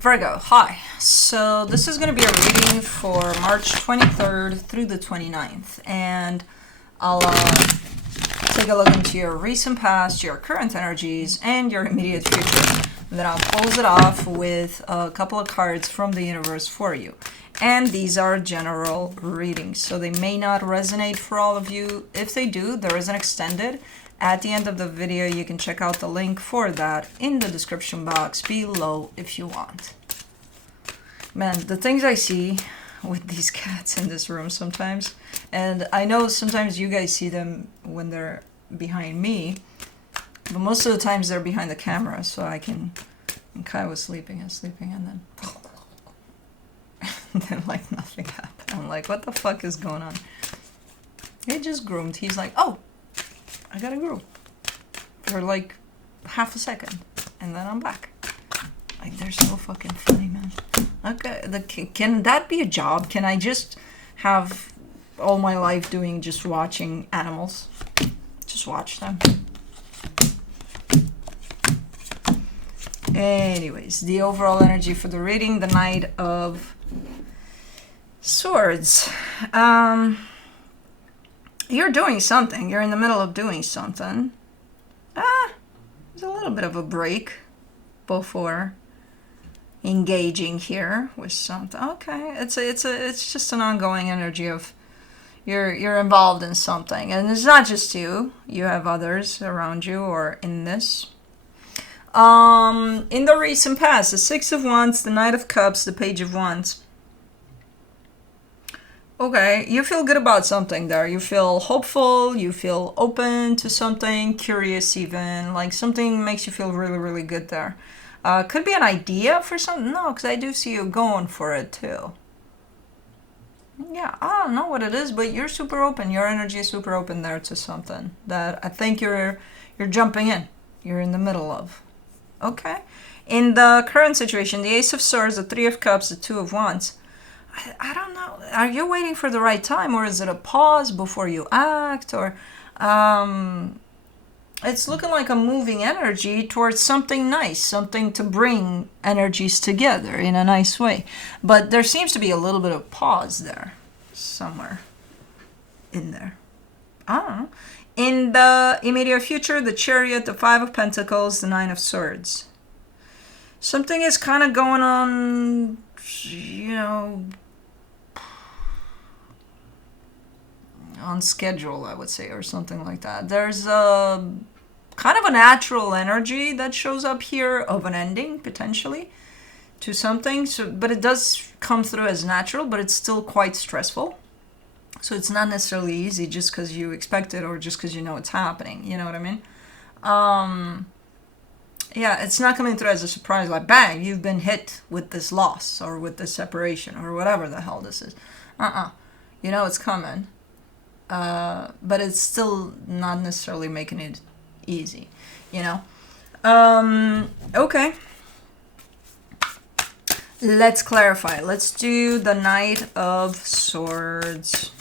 Virgo, hi. So this is going to be a reading for March 23rd through the 29th. And I'll take a look into your recent past, your current energies, and your immediate future. And then I'll close it off with a couple of cards from the universe for you. And these are general readings, so they may not resonate for all of you. If they do, there is an extended. At the end of the video, you can check out the link for that in the description box below if you want. Man, the things I see with these cats in this room sometimes, and I know sometimes you guys see them when they're behind me, but most of the times they're behind the camera, so I can... And Kai was sleeping, and then like nothing happened. I'm like, what the fuck is going on? He just groomed. He's like, oh, I gotta groom for like half a second, and then I'm back. Like, they're so fucking funny, man. Okay, can that be a job? Can I just have all my life doing just watching animals? Just watch them. Anyways, the overall energy for the reading, the Knight of Swords. You're doing something. You're in the middle of doing something. There's a little bit of a break before engaging here with something. Okay, it's just an ongoing energy of you're involved in something, and it's not just you. You have others around you or in this. In the recent past, the Six of Wands, the Knight of Cups, the Page of Wands. Okay, you feel good about something there. You feel hopeful, you feel open to something, curious even. Like something makes you feel really, really good there. Could be an idea for something. No, because I do see you going for it too. Yeah, I don't know what it is, but you're super open. Your energy is super open there to something that I think you're jumping in. You're in the middle of. Okay. In the current situation, the Ace of Swords, the Three of Cups, the Two of Wands. I don't know. Are you waiting for the right time, or is it a pause before you act? Or it's looking like a moving energy towards something nice, something to bring energies together in a nice way. But there seems to be a little bit of pause there, somewhere in there. I don't know. In the immediate future, the Chariot, the Five of Pentacles, the Nine of Swords. Something is kind of going on, you know, on schedule, I would say, or something like that. There's a kind of a natural energy that shows up here of an ending, potentially, to something. So, but it does come through as natural, but it's still quite stressful. So it's not necessarily easy just because you expect it or just because you know it's happening. You know what I mean? Yeah, it's not coming through as a surprise, like, bang, you've been hit with this loss or with this separation or whatever the hell this is. You know it's coming. But it's still not necessarily making it easy, you know? Okay. Let's clarify. Let's do the Knight of Swords.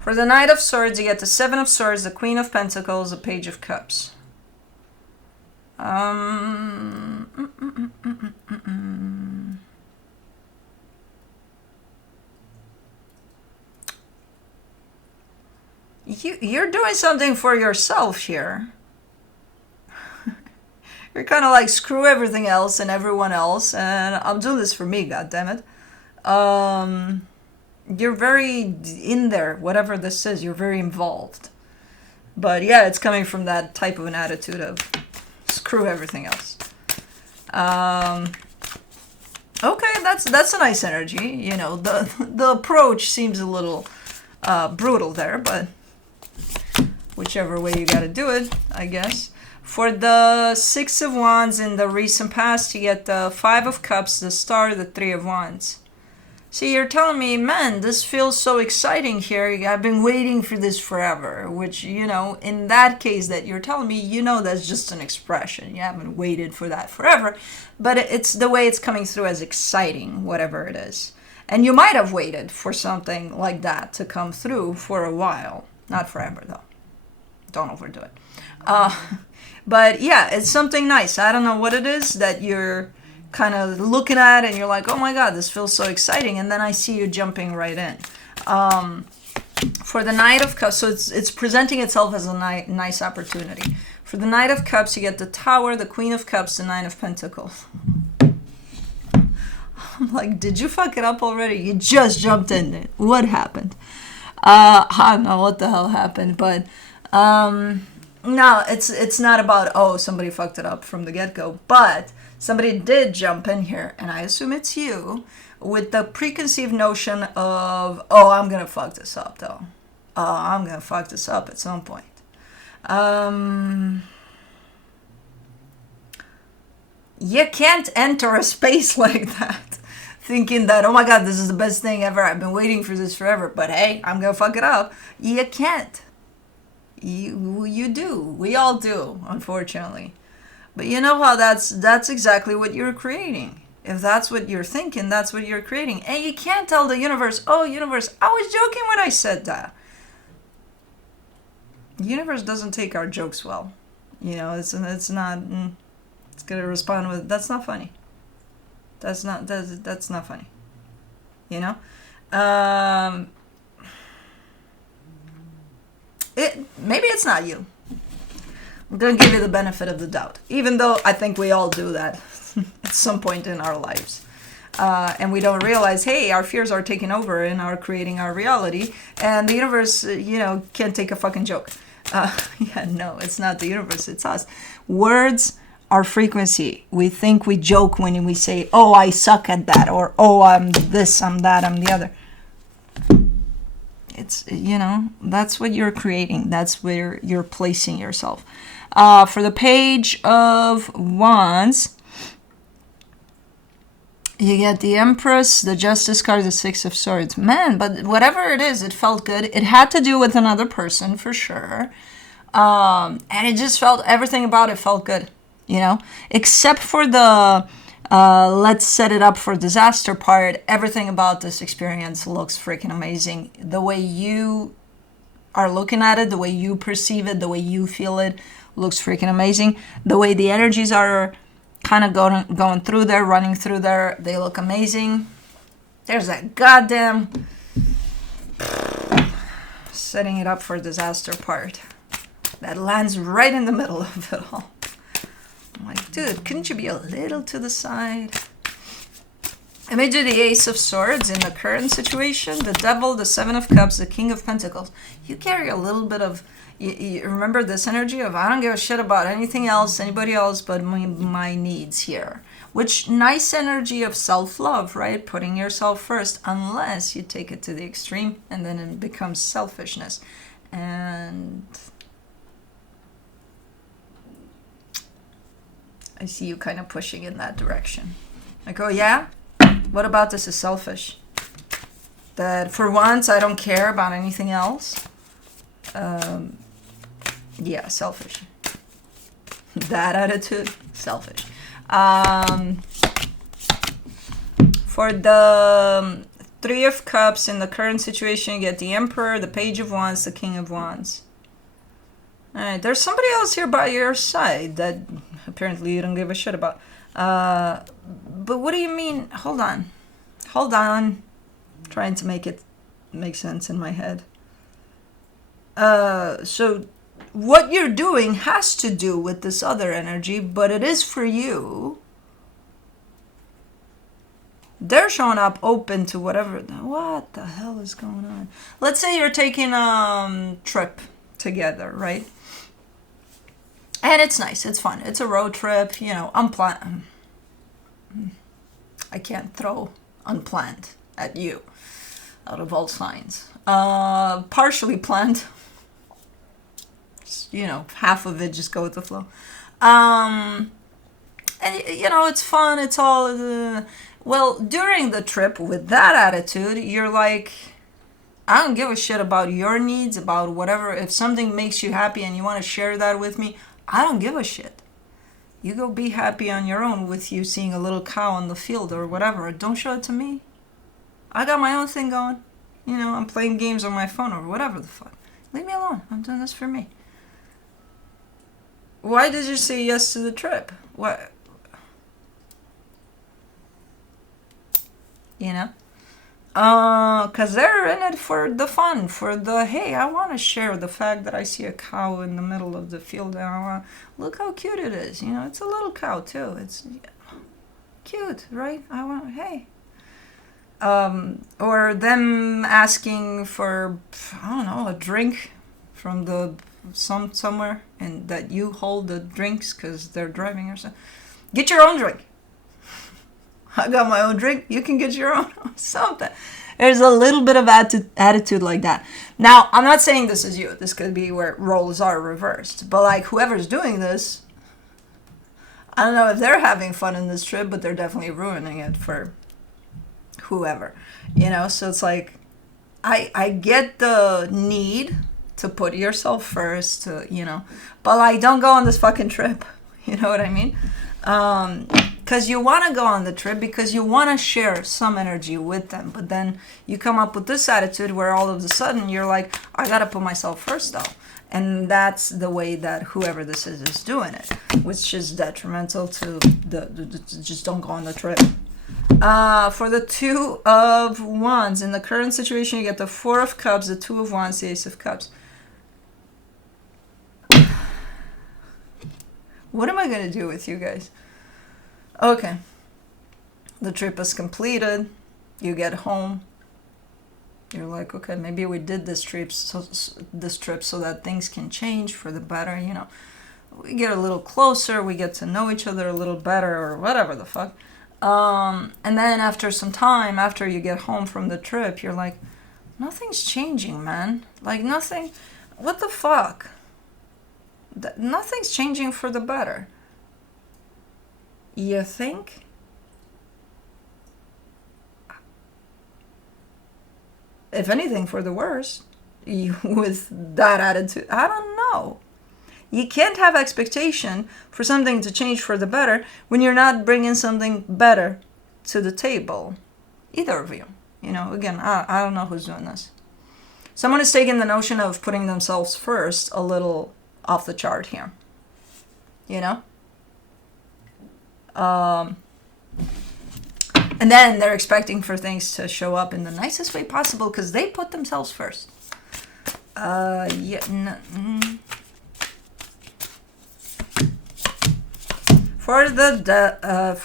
For the Knight of Swords, you get the Seven of Swords, the Queen of Pentacles, the Page of Cups. You're doing something for yourself here. You're kind of like, screw everything else and everyone else, and I'm doing this for me, goddammit. You're very in there, whatever this is, you're very involved. But yeah, it's coming from that type of an attitude of screw everything else. Okay, that's a nice energy. You know, the approach seems a little brutal there, but whichever way you gotta do it, I guess. For the Six of Wands in the recent past, you get the Five of Cups, the Star, the Three of Wands. See, you're telling me, man, this feels so exciting here. I've been waiting for this forever. Which, you know, in that case that you're telling me, you know that's just an expression. You haven't waited for that forever. But it's the way it's coming through as exciting, whatever it is. And you might have waited for something like that to come through for a while. Not forever, though. Don't overdo it. But yeah, it's something nice. I don't know what it is that you're kind of looking at and you're like, oh my God, this feels so exciting. And then I see you jumping right in. For the Knight of Cups, so it's presenting itself as a nice opportunity. For the Knight of Cups, you get the Tower, the Queen of Cups, the Nine of Pentacles. I'm like, did you fuck it up already? You just jumped in it. What happened? I don't know what the hell happened, but no, it's not about, oh, somebody fucked it up from the get-go, but somebody did jump in here, and I assume it's you, with the preconceived notion of, oh, I'm gonna fuck this up, though. Oh, I'm gonna fuck this up at some point. You can't enter a space like that thinking that, oh my God, this is the best thing ever. I've been waiting for this forever, but hey, I'm gonna fuck it up. You can't. You do. We all do, unfortunately. But you know how that's exactly what you're creating. If that's what you're thinking, that's what you're creating. And you can't tell the universe, oh, universe, I was joking when I said that. The universe doesn't take our jokes well. You know, it's not, it's going to respond with, that's not funny. That's not funny. You know? Maybe it's not you. I'm going to give you the benefit of the doubt. Even though I think we all do that at some point in our lives. And we don't realize, hey, our fears are taking over and are creating our reality. And the universe, can't take a fucking joke. Yeah, no, it's not the universe, it's us. Words are frequency. We think we joke when we say, oh, I suck at that, or oh, I'm this, I'm that, I'm the other. It's, that's what you're creating. That's where you're placing yourself. For the Page of Wands, you get the Empress, the Justice card, the Six of Swords. Man, but whatever it is, it felt good. It had to do with another person, for sure. And it just felt, everything about it felt good, except for the let's set it up for disaster part. Everything about this experience looks freaking amazing. The way you are looking at it, the way you perceive it, the way you feel it looks freaking amazing. The way the energies are kind of going through there, running through there, they look amazing. There's that goddamn setting it up for disaster part that lands right in the middle of it all. I'm like, dude, couldn't you be a little to the side? Image of the Ace of Swords in the current situation, the Devil, the Seven of Cups, the King of Pentacles. You carry a little bit of, you remember this energy of, I don't give a shit about anything else, anybody else but my needs here. Which, nice energy of self-love, right? Putting yourself first, unless you take it to the extreme and then it becomes selfishness. And I see you kind of pushing in that direction. Like, oh yeah? What about this is selfish? That for once I don't care about anything else? Yeah, selfish. That attitude, selfish. For the Three of Cups in the current situation, you get the Emperor, the Page of Wands, the King of Wands. Alright, there's somebody else here by your side that apparently you don't give a shit about. But what do you mean? Hold on. I'm trying to make it make sense in my head. So what you're doing has to do with this other energy, but it is for you. They're showing up open to whatever. What the hell is going on? Let's say you're taking a trip together, right? And it's nice, it's fun. It's a road trip, unplanned. I can't throw unplanned at you out of all signs. Partially planned. Half of it, just go with the flow. And it's fun, it's all... well, during the trip, with that attitude, you're like, I don't give a shit about your needs, about whatever. If something makes you happy and you want to share that with me, I don't give a shit. You go be happy on your own with you seeing a little cow on the field or whatever. Don't show it to me. I got my own thing going. I'm playing games on my phone or whatever the fuck. Leave me alone. I'm doing this for me. Why did you say yes to the trip? What? You know? Cause they're in it for the fun, for the, hey, I want to share the fact that I see a cow in the middle of the field and I want, look how cute it is. You know, it's a little cow too. It's cute, right? I want, hey. Or them asking for, I don't know, a drink from the somewhere, and that you hold the drinks because they're driving or something. Get your own drink. I got my own drink. You can get your own. Something. There's a little bit of attitude like that. Now, I'm not saying this is you. This could be where roles are reversed. But like whoever's doing this, I don't know if they're having fun in this trip, but they're definitely ruining it for whoever. You know, so it's like, I get the need to put yourself first, to, you know, but like, don't go on this fucking trip. You know what I mean? Because you want to go on the trip because you want to share some energy with them, but then you come up with this attitude where all of a sudden you're like, I gotta put myself first though, and that's the way that whoever this is doing it, which is detrimental to just don't go on the trip. For the Two of Wands, in the current situation, you get the Four of Cups, the Two of Wands, the Ace of Cups. What am I going to do with you guys? Okay. The trip is completed. You get home. You're like, okay, maybe we did this trip so that things can change for the better, you know. We get a little closer, we get to know each other a little better, or whatever the fuck. And then after some time, after you get home from the trip, you're like, nothing's changing, man. Like, nothing. What the fuck? Nothing's changing for the better. You think? If anything, for the worse. With that attitude, I don't know. You can't have expectation for something to change for the better when you're not bringing something better to the table. Either of you. You know, again, I don't know who's doing this. Someone is taking the notion of putting themselves first a little off the chart here. You know? And then they're expecting for things to show up in the nicest way possible because they put themselves first. For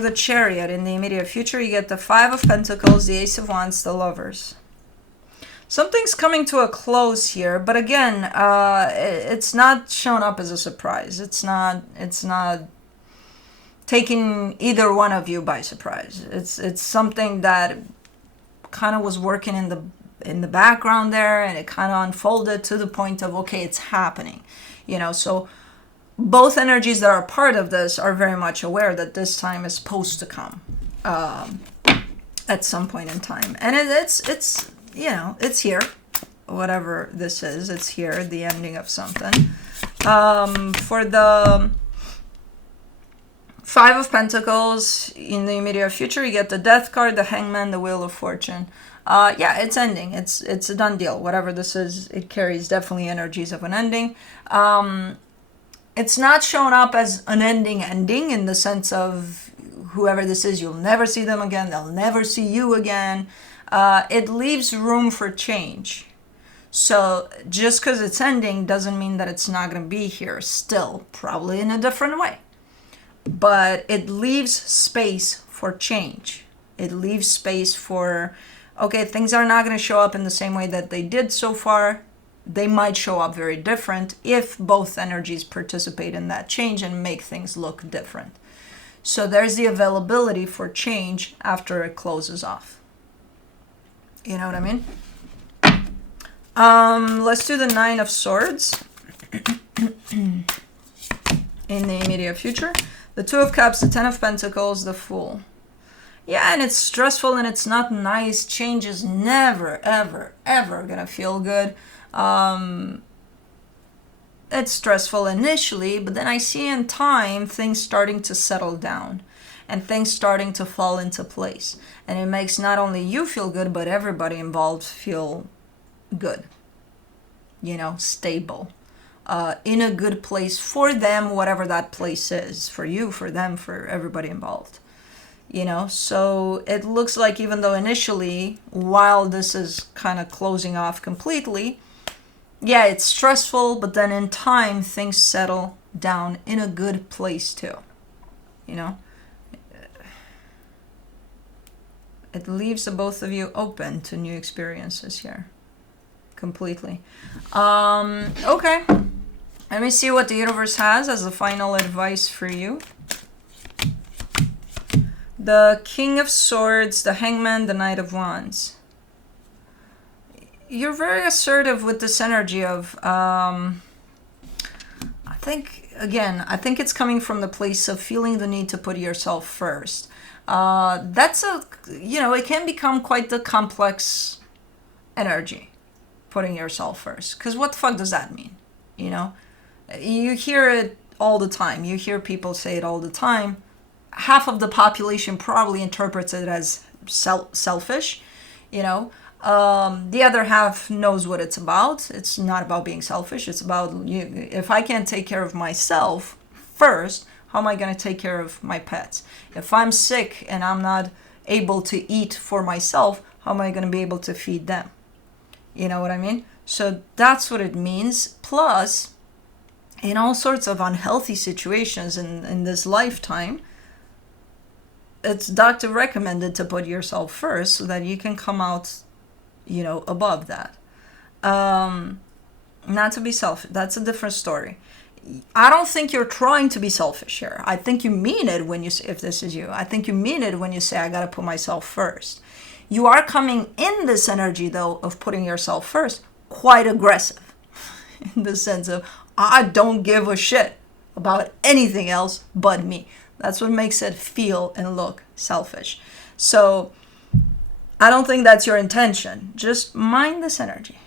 the Chariot in the immediate future, you get the Five of Pentacles, the Ace of Wands, the Lovers. Something's coming to a close here, but again, it's not shown up as a surprise. It's not taking either one of you by surprise. It's something that kind of was working in the background there, and it kind of unfolded to the point of, okay, it's happening. You know, so both energies that are part of this are very much aware that this time is supposed to come at some point in time, and it's you know, it's here. Whatever this is, it's here, the ending of something. For the Five of Pentacles in the immediate future, you get the Death card, the Hangman, the Wheel of Fortune. Yeah, it's ending. It's a done deal. Whatever this is, it carries definitely energies of an ending. It's not shown up as an ending in the sense of whoever this is, you'll never see them again. They'll never see you again. It leaves room for change. So just because it's ending doesn't mean that it's not going to be here still, probably in a different way. But it leaves space for change. It leaves space for, okay, things are not going to show up in the same way that they did so far. They might show up very different if both energies participate in that change and make things look different. So there's the availability for change after it closes off. You know what I mean? Let's do the Nine of Swords in the immediate future. The Two of Cups, the Ten of Pentacles, the Fool. Yeah, and it's stressful and it's not nice. Change is never, ever, ever gonna feel good. It's stressful initially, but then I see in time things starting to settle down and things starting to fall into place. And it makes not only you feel good, but everybody involved feel good. You know, stable. in a good place for them, whatever that place is, for you, for them, for everybody involved. So it looks like, even though initially, while this is kind of closing off completely, yeah, it's stressful, but then in time, things settle down in a good place too. It leaves the both of you open to new experiences here. Completely. Okay. Let me see what the universe has as a final advice for you. The King of Swords, the Hangman, the Knight of Wands. You're very assertive with this energy of, I think it's coming from the place of feeling the need to put yourself first. That's it can become quite the complex energy, putting yourself first. Because what the fuck does that mean? You hear it all the time. You hear people say it all the time. Half of the population probably interprets it as selfish, The other half knows what it's about. It's not about being selfish. It's about, if I can't take care of myself first, how am I going to take care of my pets? If I'm sick and I'm not able to eat for myself, how am I going to be able to feed them? You know what I mean? So that's what it means. Plus, in all sorts of unhealthy situations in this lifetime, it's doctor recommended to put yourself first so that you can come out, above that. Not to be selfish. That's a different story. I don't think you're trying to be selfish here. I think you mean it when you say, if this is you, I think you mean it when you say, I got to put myself first. You are coming in this energy, though, of putting yourself first, quite aggressive in the sense of, I don't give a shit about anything else but me. That's what makes it feel and look selfish. So I don't think that's your intention. Just mind this energy,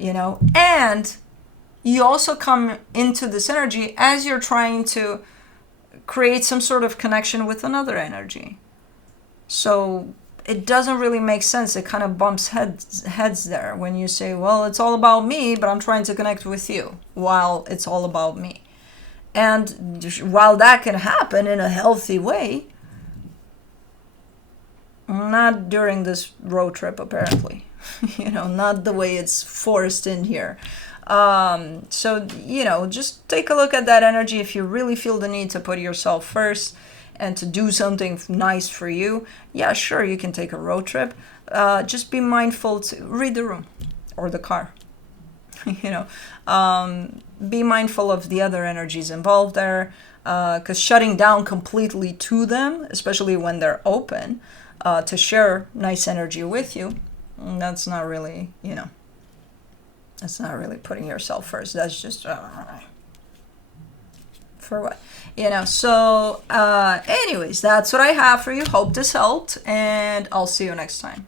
and you also come into this energy as you're trying to create some sort of connection with another energy. So it doesn't really make sense. It kind of bumps heads there when you say, well, it's all about me, but I'm trying to connect with you while it's all about me. And while that can happen in a healthy way, not during this road trip, apparently. Not the way it's forced in here. So, just take a look at that energy. If you really feel the need to put yourself first and to do something nice for you, yeah, sure, you can take a road trip. Just be mindful to read the room or the car. Be mindful of the other energies involved there, because shutting down completely to them, especially when they're open to share nice energy with you, that's not really, that's not really putting yourself first. That's just for what? So anyways, that's what I have for you. Hope this helped, and I'll see you next time.